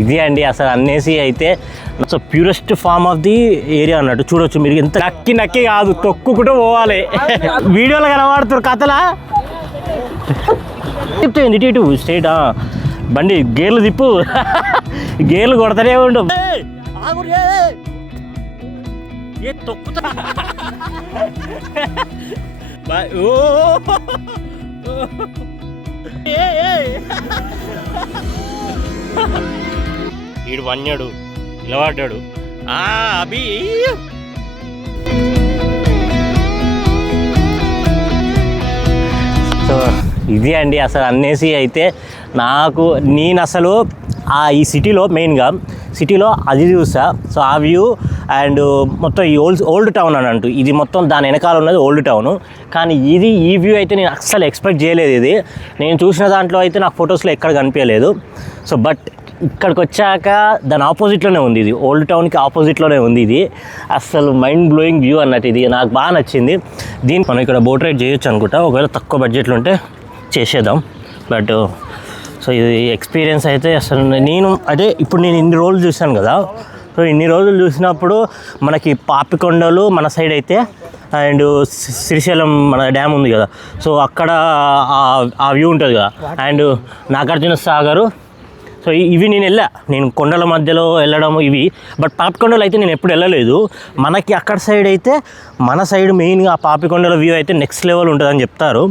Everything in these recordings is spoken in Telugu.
ఇది అండి అసలు అన్నేసి అయితే so purest form of the area అన్నట్టు చూడొచ్చు మీరు. ఎంత నక్కి కాదు తొక్కుకుంటూ పోవాలి. వీడియోలో కనబడుతున్నారు కథలా చెప్తాయింది ఇటు స్ట్రైట్ బండి గేర్లు తిప్పు. గేర్లు కొడతానే ఉండు. తొక్కుతా వీడు వన్యాడు నిలబడ్డాడు. అభి సో ఇది అండి అసలు అన్నేసి అయితే నాకు నేను అసలు ఈ సిటీలో మెయిన్గా సిటీలో అది చూసా. సో ఆ వ్యూ అండ్ మొత్తం ఈ ఓల్డ్ టౌన్ అని అంటూ ఇది మొత్తం దాని వెనకాల ఉన్నది ఓల్డ్ టౌను. కానీ ఈ వ్యూ అయితే నేను అస్సలు ఎక్స్పెక్ట్ చేయలేదు. ఇది నేను చూసిన దాంట్లో అయితే నాకు ఫొటోస్లో ఎక్కడ కనిపించలేదు. సో బట్ ఇక్కడికి వచ్చాక దాని ఆపోజిట్లోనే ఉంది. ఇది ఓల్డ్ టౌన్కి ఆపోజిట్లోనే ఉంది. ఇది అస్సలు మైండ్ బ్లోయింగ్ వ్యూ అన్నట్టు. ఇది నాకు బాగా నచ్చింది. దీన్ని మనం ఇక్కడ బోట్ రైడ్ చేయొచ్చు అనుకుంటా. ఒకవేళ తక్కువ బడ్జెట్లో ఉంటే చేసేద్దాం. బట్ సో ఇది ఎక్స్పీరియన్స్ అయితే అసలు నేను అదే ఇప్పుడు నేను ఇన్ని రోజులు చూశాను కదా. సో ఇన్ని రోజులు చూసినప్పుడు మనకి పాపికొండలు మన సైడ్ అయితే అండ్ శ్రీశైలం మన డ్యామ్ ఉంది కదా. సో అక్కడ ఆ వ్యూ ఉంటుంది కదా. And Nagarjuna Sagar. సో ఇవి నేను కొండల మధ్యలో వెళ్ళడం ఇవి. బట్ పాపికొండలు అయితే నేను ఎప్పుడు వెళ్ళలేదు. మనకి అక్కడ సైడ్ అయితే మన సైడ్ మెయిన్గా ఆ పాపికొండల వ్యూ అయితే నెక్స్ట్ లెవెల్ ఉంటుందని చెప్తారు.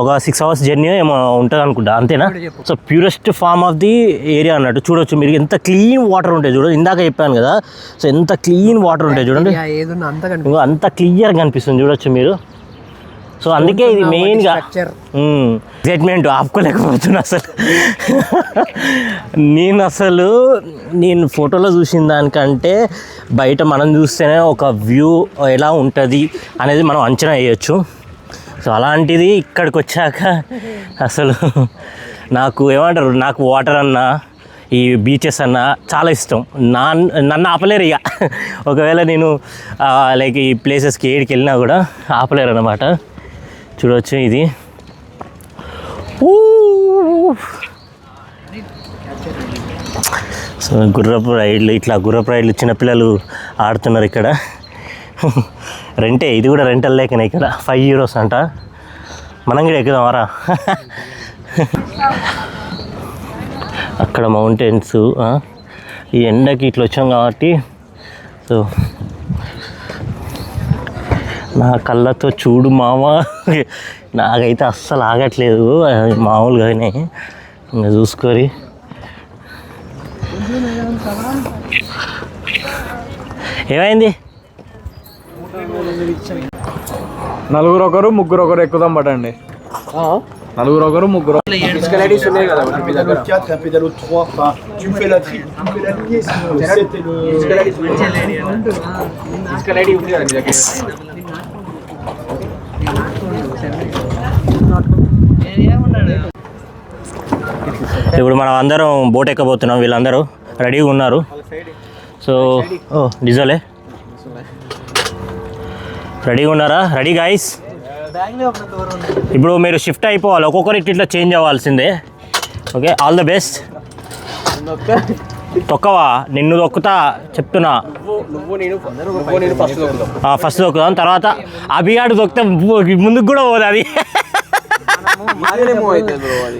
ఒక 6 hours జర్నీ ఏమో ఉంటుంది అనుకుంటా, అంతేనా? So purest form of the area అన్నట్టు చూడొచ్చు మీరు. ఎంత క్లీన్ వాటర్ ఉంటాయి చూడండి. ఇందాక చెప్పాను కదా. సో ఎంత క్లీన్ వాటర్ ఉంటాయి చూడండి. అంత క్లియర్గా కనిపిస్తుంది చూడొచ్చు మీరు. సో అందుకే ఇది మెయిన్గా ఎగ్జైట్మెంట్ ఆపుకోలేకపోతున్నా అసలు. నేను ఫోటోలో చూసిన దానికంటే బయట మనం చూస్తేనే ఒక వ్యూ ఎలా ఉంటుంది అనేది మనం అంచనా వేయచ్చు. సో అలాంటిది ఇక్కడికి వచ్చాక అసలు నాకు ఏమంటారు, నాకు వాటర్ అన్నా ఈ బీచెస్ అన్నా చాలా ఇష్టం. నన్ను ఆపలేరు ఇక. ఒకవేళ నేను లైక్ ఈ ప్లేసెస్కి ఏడికి వెళ్ళినా కూడా ఆపలేరు అన్నమాట. చూడవచ్చు ఇది. సో గుర్రపు రైడ్లు చిన్నపిల్లలు ఆడుతున్నారు ఇక్కడ. రెంటే, ఇది కూడా రెంటల్ లేకనే ఇక్కడ 5 euros అంట. మనం కూడా ఎక్కుదామారా. అక్కడ మౌంటైన్స్. ఈ ఎండకి ఇట్లా వచ్చాం కాబట్టి సో నా కళ్ళతో చూడు మామ, నాకైతే అస్సలు ఆగట్లేదు మామూలుగానే. ఇంకా చూసుకొని ఏమైంది, నలుగురు ఒకరు ముగ్గురు ఒకరు ఎక్కుదాం పట్టండి. నలుగురు ఒకరు ముగ్గురు. ఇప్పుడు మనం అందరం బోట్ ఎక్కబోతున్నాం. వీళ్ళందరూ రెడీగా ఉన్నారు. సో డీజలే రెడీగా ఉన్నారా? Ready guys. ఇప్పుడు మీరు షిఫ్ట్ అయిపోవాలి. ఒక్కొక్కరు ఇట్లా చేంజ్ అవ్వాల్సిందే. Okay, all the best. తొక్కవా, నిన్ను తొక్కుతా చెప్తున్నా. ఫస్ట్ తొక్కుదాం, తర్వాత అభిగాడు తొక్కితే ముందుకు కూడా పోదు అది.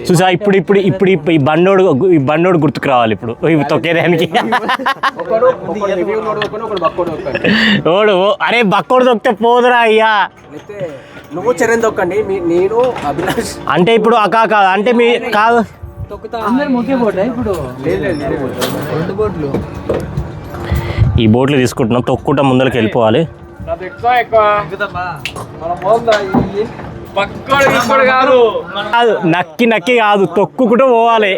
చూసా ఇప్పుడు ఈ బండోడు గుర్తుకు రావాలి ఇప్పుడు తొక్కేదానికి. ఓడు అరే బక్కోడు తొక్కితే పోదురా అయ్యా. నువ్వు చరణ్ తొక్కండి, నేను అభిలాష్. అంటే ఇప్పుడు అంటే మీ కాదు ఈ బోట్లు తీసుకుంటున్నాం. తొక్కుంటా ముందరికి వెళ్ళిపోవాలి. నక్కి కాదు తొక్కుకుంటూ పోవాలి.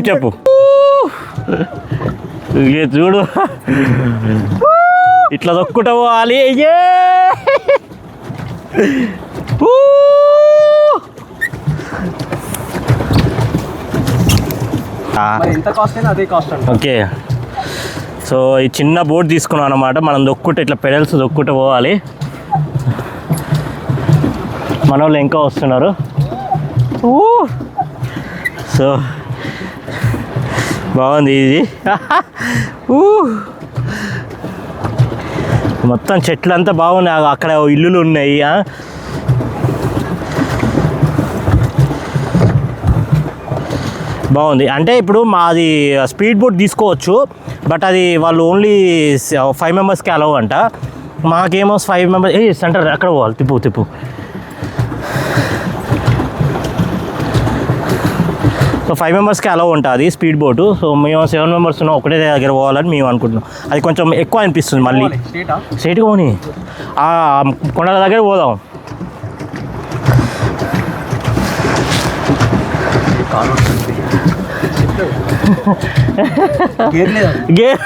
చెప్పు చూడు, ఇట్లా తొక్కుకుంటూ పోవాలి. ఓకే, సో ఈ చిన్న బోట్ తీసుకున్నాం అనమాట. మనం దొక్కుంటే ఇట్లా పెడల్స్ దొక్కుంటూ పోవాలి. మన వాళ్ళు ఇంకా వస్తున్నారు. సో బాగుంది ఇది. మొత్తం చెట్లు అంతా బాగున్నాయి, అక్కడ ఇల్లులు ఉన్నాయి. బాగుంది. అంటే ఇప్పుడు మాది స్పీడ్ బోట్ తీసుకోవచ్చు, బట్ అది వాళ్ళు ఓన్లీ 5 మెంబర్స్కి అలవ్ అంట. మాకేమో 5 మెంబర్స్ సెంటర్ అక్కడ పోవాలి. తిప్పు సో 5 మెంబర్స్కి అలవ్ ఉంటుంది స్పీడ్ బోటు. సో మేము 7 మెంబర్స్ ఉన్నాం, ఒకటే దగ్గర పోవాలని మేము అనుకుంటున్నాం. అది కొంచెం ఎక్కువ అనిపిస్తుంది. మళ్ళీ స్ట్రైట్గా పోనీ కొండల దగ్గర పోదాం. గేర్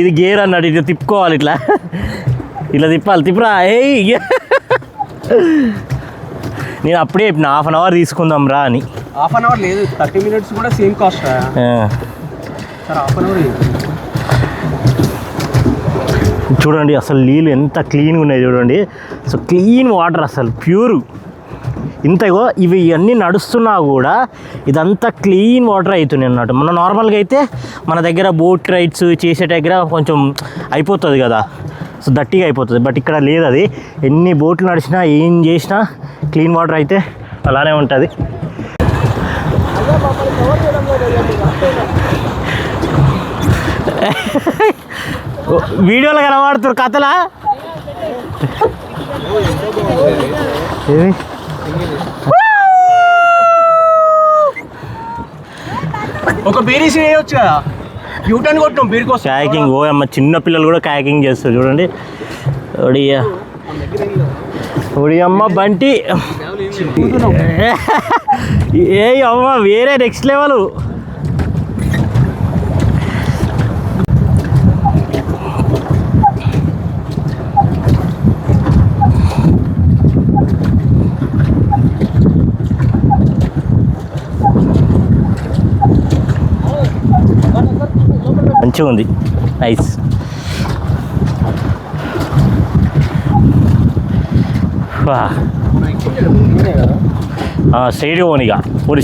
ఇది గేర్ అన్నాడు. ఇట్లా తిప్పుకోవాలి, ఇట్లా తిప్పాలి. తిప్పురా. నేను అప్పుడే చెప్పిన 1/2 అవర్ తీసుకుందాం రా అని. 1/2 అవర్ లేదు, 30 మినిట్స్ కూడా సేమ్ కాస్ట్. సార్ 1/2 అవర్ చూడండి అసలు నీళ్ళు ఎంత క్లీన్గా ఉన్నాయి చూడండి. సో క్లీన్ వాటర్, అసలు ప్యూర్. ఇంతగో ఇవి అన్నీ నడుస్తున్నా కూడా ఇదంతా క్లీన్ వాటర్ అవుతుంది అన్నట్టు. మన నార్మల్గా అయితే మన దగ్గర బోట్ రైడ్స్ చేసే దగ్గర కొంచెం అయిపోతుంది కదా, సో దట్టిగా అయిపోతుంది. బట్ ఇక్కడ లేదు. అది ఎన్ని బోట్లు నడిచినా ఏం చేసినా క్లీన్ వాటర్ అయితే అలానే ఉంటుంది. వీడియోలో కనబడుతున్నారు కథలా. ఒక బీరీసీ వేయొచ్చు కదా, యూటర్న్ కొట్టాం బీర్ కోసం. కాయకింగ్ అమ్మ, చిన్న పిల్లలు కూడా కాయకింగ్ చేస్తారు చూడండి. ఒడియమ్మ బంటి ఏ అమ్మ వేరే నెక్స్ట్ లెవెల్. మంచిగా ఉంది, నైస్. స్ట్రైట్గా పోనీగా,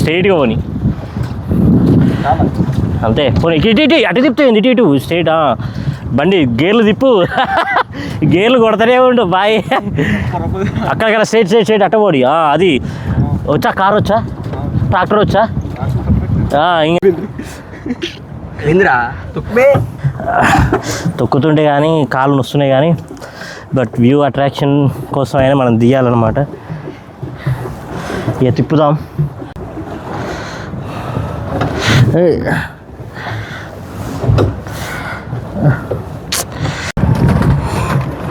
స్ట్రైట్గా పోనీ అంతే. పోనీ ఇటు అటు తిప్పుతుంది, ఇటు స్ట్రైట్. బండి గేర్లు తిప్పు, గేర్లు కొడతానే ఉండు బాయ్. అక్కడక్కడ స్ట్రైట్ అట్ట పోనీ. అది వచ్చా, కార్ వచ్చా, ట్రాక్టర్ వచ్చా. ఏందిరా తొక్కుతుంటే కానీ కాళ్ళు నొస్తున్నాయి కానీ, బట్ వ్యూ అట్రాక్షన్ కోసం అయినా మనం దిగాలన్నమాట. ఇక తిప్పుదాం.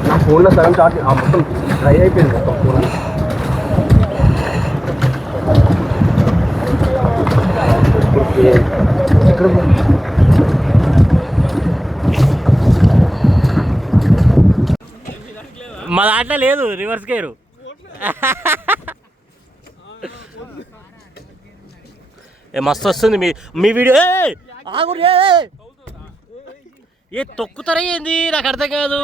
నా ఫోన్లో సగం చార్జ్ మొత్తం డ్రై అయిపోయింది మొత్తం ఫోన్. మా దాంట్లో లేదు రివర్స్ గేరు. మస్తు వస్తుంది మీ వీడియో. ఏ తొక్కుతారా ఏంది నాకు అర్థం కాదు.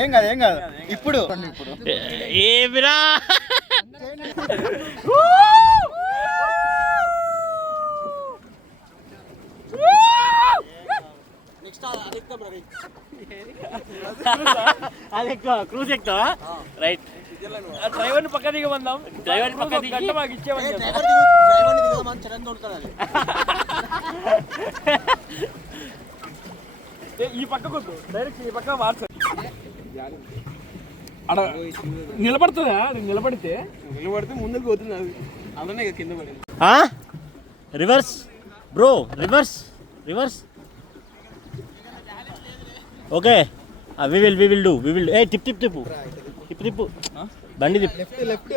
ఏం కాదు ఇప్పుడు ఏమిరా అది ఎక్కువ క్రూజ్ ఎక్కువ. రైట్, డ్రైవర్ని పక్క దిగమందాం. డ్రైవర్ని పక్క దిగి మాకు ఇచ్చేమని ఈ పక్కకు డైరెక్ట్ ఈ పక్క మార్చ అక్కడ నిలబడుతుందా. నిలబడితే ముందుకు పోతుంది, అది అలానే కింద పడింది. Reverse bro, reverse. Okay, we will do. ఏ తిప్పు బండి తిప్పు. లెఫ్ట్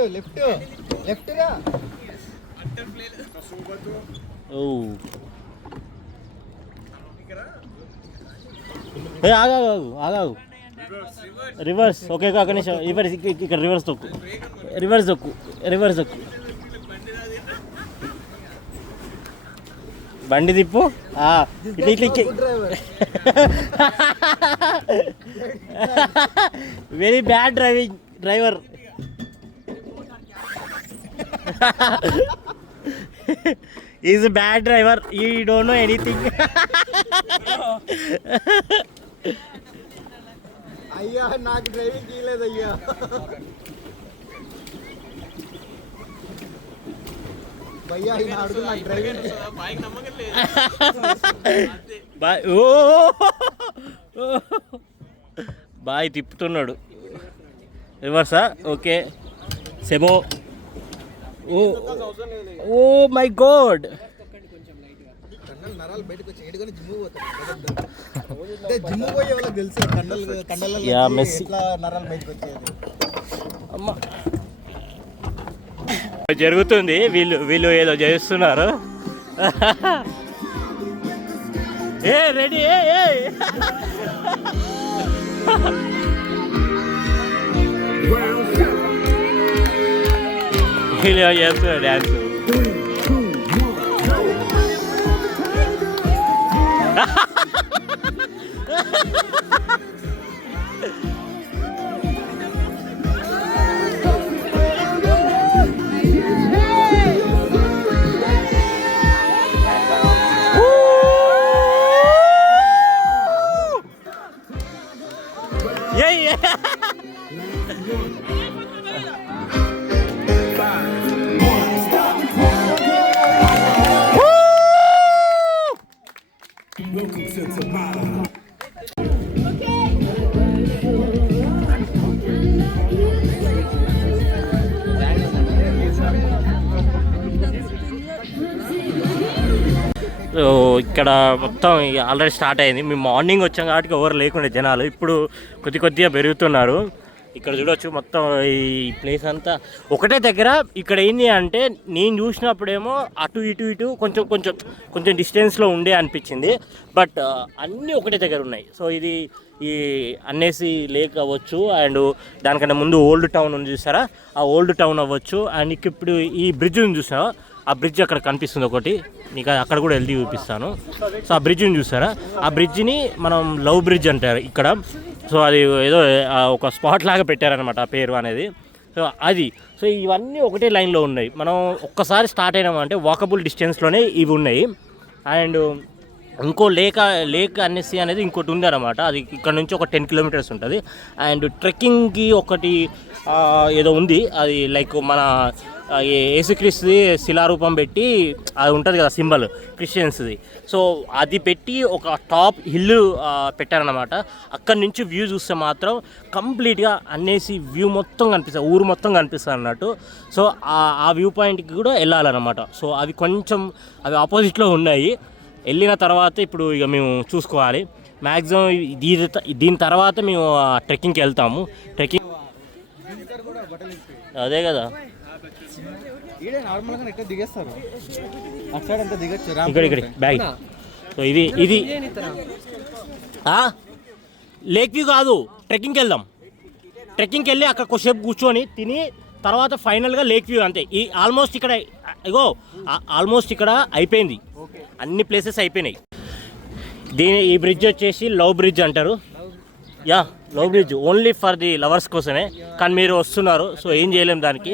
ఓ ఆగాగు. రివర్స్. ఓకే, అక్కడ నిమిషం. ఇక్కడ రివర్స్ తొక్కు. బండి తిప్పు. ఇట్లా very bad driver. Is bad driver, you don't know anything. అయ్యా నాకు డ్రైవింగ్ చేయలేదు అయ్యా. భయ్యా ఆయన అడుగు నాకు డ్రైవింగ్ బాయ్. ఓ బాయ్ తిప్పుతున్నాడు. రివర్సా? ఓకే సెబో. Oh oh my god. నరాలు బయటకు వచ్చి ఏడుకొని జిమ్ పోతాడు. అంటే జిమ్ పోయే వాళ్ళకి తెలుసు కండలు యా మెస్సీ ఎట్లా నరాలు బయటకు వచ్చేది. అమ్మా జరుగుతుంది. వీళ్ళు ఏదో చేస్తున్నారు. ఏ రెడీ వీళ్ళు చేస్తున్నారు డ్యాన్స్. సో ఇక్కడ మొత్తం ఆల్రెడీ స్టార్ట్ అయింది. మేము మార్నింగ్ వచ్చాం కాబట్టి ఎవరు లేకుండా జనాలు, ఇప్పుడు కొద్దిగా పెరుగుతున్నారు. ఇక్కడ చూడొచ్చు మొత్తం ఈ ప్లేస్ అంతా ఒకటే దగ్గర. ఇక్కడ ఏంటి అంటే నేను చూసినప్పుడేమో అటు ఇటు కొంచెం డిస్టెన్స్లో ఉండే అనిపించింది, బట్ అన్నీ ఒకటే దగ్గర ఉన్నాయి. సో ఇది ఈ అన్నేసి లేక్ అవ్వచ్చు, అండ్ దానికన్నా ముందు ఓల్డ్ టౌన్ ఉంది చూసారా, ఆ ఓల్డ్ టౌన్ అవ్వచ్చు. అండ్ ఇప్పుడు ఈ బ్రిడ్జ్ ఉంది చూసారా, ఆ బ్రిడ్జ్ అక్కడ కనిపిస్తుంది ఒకటి, నీకు అక్కడ కూడా వెళ్ళి చూపిస్తాను. సో ఆ బ్రిడ్జ్ని చూసారా, ఆ బ్రిడ్జ్ని మనం లవ్ బ్రిడ్జ్ అంటారు ఇక్కడ. సో అది ఏదో ఒక స్పాట్ లాగా పెట్టారనమాట ఆ పేరు అనేది. సో అది సో ఇవన్నీ ఒకటే లైన్లో ఉన్నాయి. మనం ఒక్కసారి స్టార్ట్ అయినామంటే వాకబుల్ డిస్టెన్స్లోనే ఇవి ఉన్నాయి. అండ్ ఇంకో లేక్ అన్నెసి అనేది ఇంకోటి ఉంది అనమాట. అది ఇక్కడ నుంచి ఒక 10 కిలోమీటర్స్ ఉంటుంది. అండ్ ట్రెక్కింగ్కి ఒకటి ఏదో ఉంది, అది లైక్ మన యేసుక్రీస్తుది శిలారూపం పెట్టి అది ఉంటుంది కదా సింబల్ క్రిస్టియన్స్ది. సో అది పెట్టి ఒక టాప్ హిల్ పెట్టారనమాట. అక్కడి నుంచి వ్యూ చూస్తే మాత్రం కంప్లీట్గా అన్నేసి వ్యూ మొత్తం కనిపిస్తుంది, ఊరు మొత్తం కనిపిస్తుంది అన్నట్టు. సో ఆ వ్యూ పాయింట్కి కూడా వెళ్ళాలన్నమాట. సో అవి ఆపోజిట్లో ఉన్నాయి. వెళ్ళిన తర్వాత ఇప్పుడు ఇక మేము చూసుకోవాలి. మ్యాక్సిమం దీని తర్వాత మేము ట్రెక్కింగ్కి వెళ్తాము. ట్రెక్కింగ్ అదే కదా, నార్మల్గా ఎట్లా దిగేస్తారు అటు సైడ్ అంతా దిగచ్చు ఇక్కడ బ్యాగ్. సో ఇది లేక్ వ్యూ కాదు, ట్రెక్కింగ్కి వెళ్దాం. ట్రెక్కింగ్కి వెళ్ళి అక్కడ కొద్దిసేపు కూర్చొని తిని తర్వాత ఫైనల్గా లేక్ వ్యూ. అంతే. ఈ ఆల్మోస్ట్ ఇక్కడ ఇక్కడ అయిపోయింది, అన్ని ప్లేసెస్ అయిపోయినాయి. ఈ బ్రిడ్జ్ వచ్చేసి లవ్ బ్రిడ్జ్ అంటారు. Yeah, love bridge only for the lovers కోసమే, కానీ మీరు వస్తున్నారు, సో ఏం చేయలేము దానికి.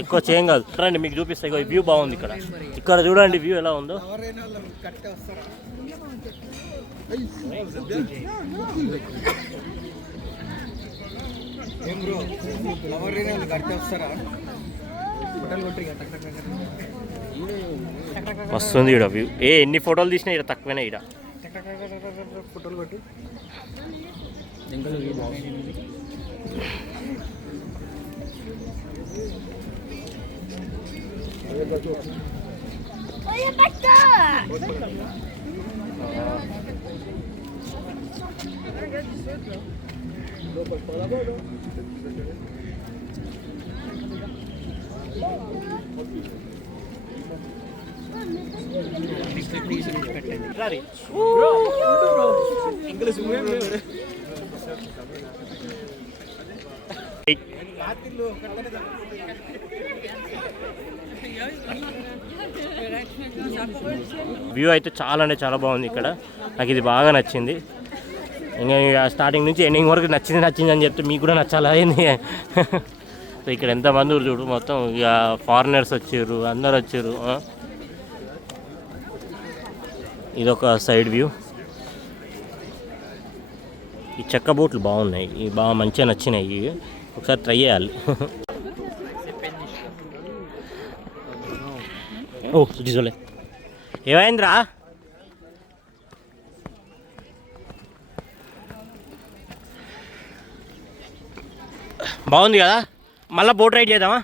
ఎక్కువ చేయం కాదు. రండి మీకు చూపిస్తాయి. వ్యూ బాగుంది ఇక్కడ చూడండి వ్యూ ఎలా ఉందో. వస్తుంది ఇక్కడ వ్యూ. ఎన్ని ఫోటోలు తీసినా ఇక్కడ తక్కువనే. ఇక్కడ ఫోటోలు కొట్టి వ్యూ అయితే చాలా అంటే చాలా బాగుంది ఇక్కడ. నాకు ఇది బాగా నచ్చింది. ఇంకా స్టార్టింగ్ నుంచి ఎండింగ్ వరకు నచ్చింది అని చెప్తే మీకు కూడా నచ్చాలా ఏంది. సో ఇక్కడ ఎంతమంది చూడు, మొత్తం ఇక ఫారినర్స్ వచ్చారు, అందరు వచ్చారు. ఇదొక సైడ్ వ్యూ. ఈ చెక్క బోట్లు బాగున్నాయి, ఇవి బాగా మంచిగా నచ్చినాయి, ఒకసారి ట్రై చేయాలి. ఓ చూసలే ఏమైందిరా? బాగుంది కదా, మళ్ళీ బోట్ రైడ్ చేద్దామా?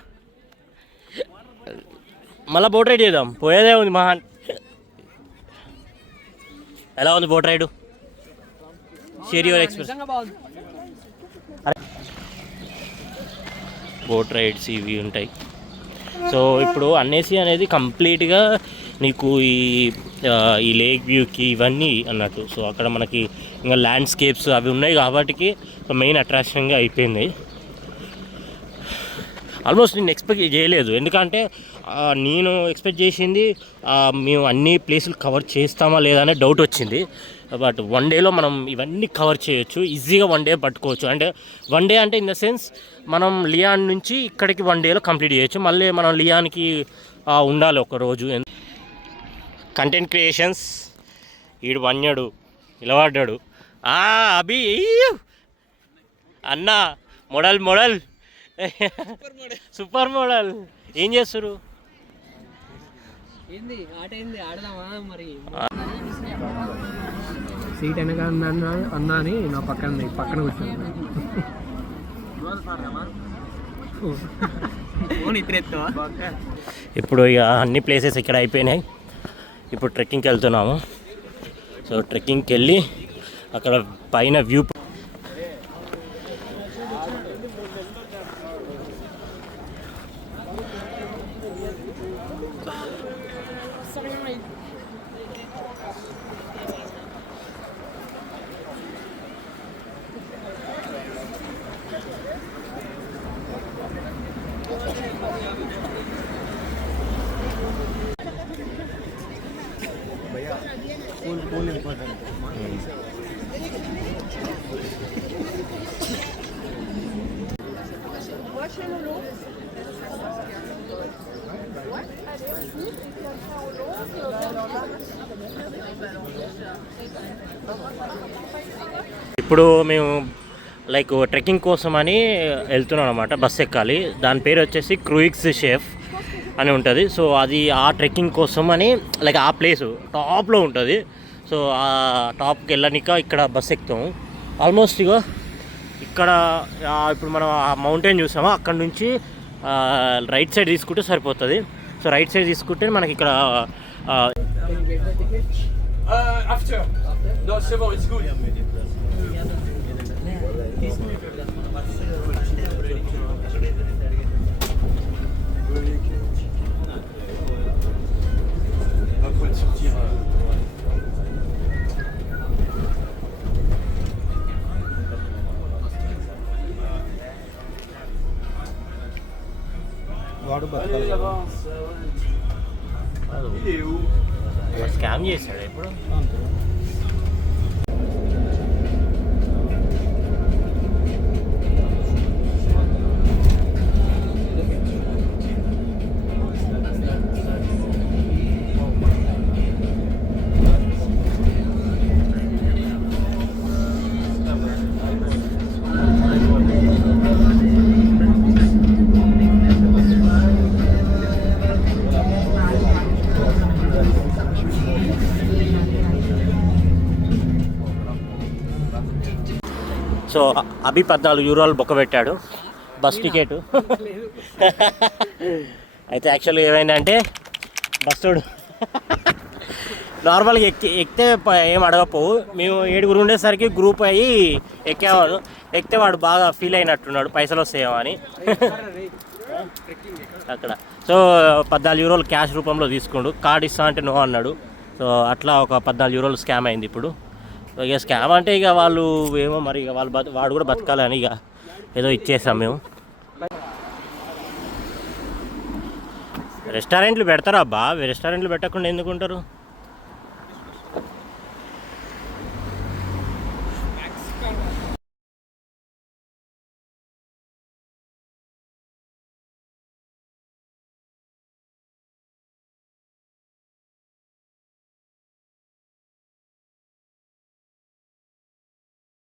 మళ్ళీ బోట్ రైడ్ చేద్దాం, పోయేదే ఉంది మహా. ఎలా ఉంది boat ride? Share your experience. Boat rides ఇవి ఉంటాయి. సో ఇప్పుడు అన్నేసి అనేది కంప్లీట్గా నీకు ఈ లేక్ వ్యూకి ఇవన్నీ అన్నట్టు. సో అక్కడ మనకి ఇంకా ల్యాండ్స్కేప్స్ అవి ఉన్నాయి కాబట్టి మెయిన్ అట్రాక్షన్గా అయిపోయింది. ఆల్మోస్ట్ నేను ఎక్స్పెక్ట్ చేయలేదు, ఎందుకంటే నేను ఎక్స్పెక్ట్ చేసింది మేము అన్ని ప్లేసులు కవర్ చేస్తామా లేదా అనే డౌట్ వచ్చింది. బట్ వన్ డేలో మనం ఇవన్నీ కవర్ చేయొచ్చు, ఈజీగా వన్ డే పట్టుకోవచ్చు. అంటే వన్ డే అంటే ఇన్ ద సెన్స్ మనం లియాన్ నుంచి ఇక్కడికి వన్ డేలో కంప్లీట్ చేయొచ్చు. మళ్ళీ మనం లియాన్కి ఉండాలి ఒకరోజు. కంటెంట్ క్రియేషన్స్ ఈడు వన్యాడు నిలబడ్డాడు. అభి అన్న మోడల్ సూపర్ మోడల్. ఏం చేస్తారు? సీట్ వెనక అన్నా అని నా పక్కన కూర్చోండి. ఇప్పుడు ఇక అన్ని ప్లేసెస్ ఇక్కడ అయిపోయినాయి. ఇప్పుడు ట్రెక్కింగ్కి వెళ్తున్నాము. సో ట్రెక్కింగ్కి వెళ్ళి అక్కడ పైన వ్యూ ఇప్పుడు మేము లైక్ ట్రెక్కింగ్ కోసం అని వెళ్తున్నాం అనమాట. బస్ ఎక్కాలి, దాని పేరు వచ్చేసి క్రూయిక్స్ షేఫ్ అని ఉంటుంది. సో అది ఆ ట్రెక్కింగ్ కోసం అని లైక్ ఆ ప్లేసు టాప్లో ఉంటుంది. సో ఆ టాప్కి వెళ్ళనిక ఇక్కడ బస్ ఎక్కుతాము. ఆల్మోస్ట్ ఇగో ఇక్కడ ఇప్పుడు మనం ఆ మౌంటైన్ చూసామో అక్కడ నుంచి రైట్ సైడ్ తీసుకుంటే సరిపోతుంది. సో రైట్ సైడ్ తీసుకుంటే మనకి ఇక్కడ స్కామ్ చేశాడు ఇప్పుడు. సో అభి 14 యూరోలు బొక్క పెట్టాడు బస్ టికెట్. అయితే యాక్చువల్గా ఏమైందంటే బస్సుడు నార్మల్గా ఎక్కితే ఏం అడగపోవు. మేము 7 ఉండేసరికి గ్రూప్ అయ్యి ఎక్కేవాడు. ఎక్కితే వాడు బాగా ఫీల్ అయినట్టున్నాడు, పైసలు వస్తాయేమో అని అక్కడ. సో 14 యూరోలు క్యాష్ రూపంలో తీసుకుండు. కార్డు ఇస్తా అంటే నో అన్నాడు. సో అట్లా ఒక 14 యూరోలు స్కామ్ అయింది ఇప్పుడు. ఇక స్కామ్ అంటే ఇక వాళ్ళు ఏమో మరి ఇక వాడు కూడా బతకాలని ఇక ఏదో ఇచ్చేసాం మేము. రెస్టారెంట్లు పెడతారా అబ్బా? రెస్టారెంట్లు పెట్టకుండా ఎందుకు ఉంటారు?